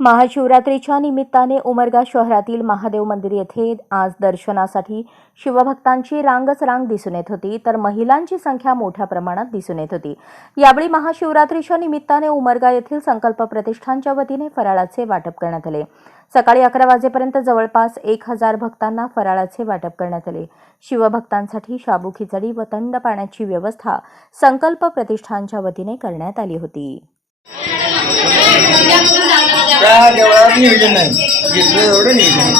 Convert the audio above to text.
महाशिवरात्रीच्या निमित्ताने उमरगा शहरातील महादेव मंदिर येथे आज दर्शनासाठी शिवभक्तांची रांगच रांग दिसून येत होती तर महिलांची संख्या मोठ्या प्रमाणात दिसून येत होती. यावेळी महाशिवरात्रीच्या निमित्ताने उमरगा येथील संकल्प प्रतिष्ठानच्या वतीने फराळाचे वाटप करण्यात आले. सकाळी अकरा वाजेपर्यंत जवळपास एक हजार भक्तांना फराळाचे वाटप करण्यात आले. शिवभक्तांसाठी शाबू खिचडी व थंड पाण्याची व्यवस्था संकल्प प्रतिष्ठानच्या वतीने करण्यात आली होती. त्या देवळात नियोजन आहे घेतलं एवढं नियोजन आहे